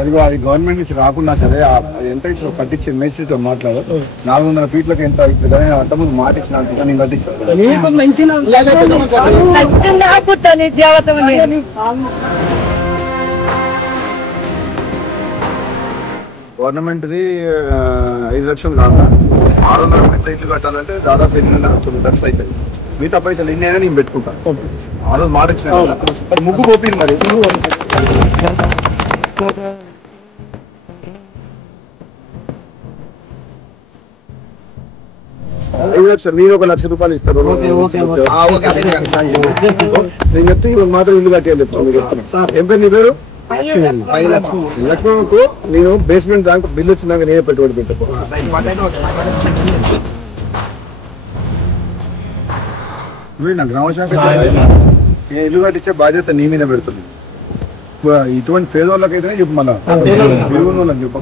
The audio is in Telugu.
అది గవర్నమెంట్ నుంచి రాకున్నా సరే ఎంత కట్టించి మేస్త్రితో మాట్లాడు 400 ఫీట్లకు ఎంత అంతకుముందు మాట ఇచ్చిన నేను కట్టిస్తాను. గవర్నమెంట్ 5 లక్షలు కాదు 600 పెద్ద ఇల్లు కట్టాలంటే దాదాపు 8 లక్షలు అవుతుంది. మిగతా పైసలు ఎన్ని అయినా నేను పెట్టుకుంటాను. ఆ రోజు మాట ఇచ్చిన ముగ్గు పోపింది మరి మీరు 1 లక్ష రూపాయలు ఇస్తారు. నేను చెప్తే ఇప్పుడు మాత్రం ఇల్లు కట్టేయాలి చెప్తాను. మీరు చెప్తున్నాను ఏం పేరు నీ పేరు? లక్ష్మణకు నేను బేస్మెంట్ దానికి బిల్లు వచ్చిందాక నేనే పెట్టుబడి పెట్టాను. గ్రామశాఖ ఇల్లు కట్టించే బాధ్యత నీ మీద పెడుతుంది. ఇటువంటి పేదోళ్ళకైతేనే చెప్పు, మళ్ళీ చెప్పు.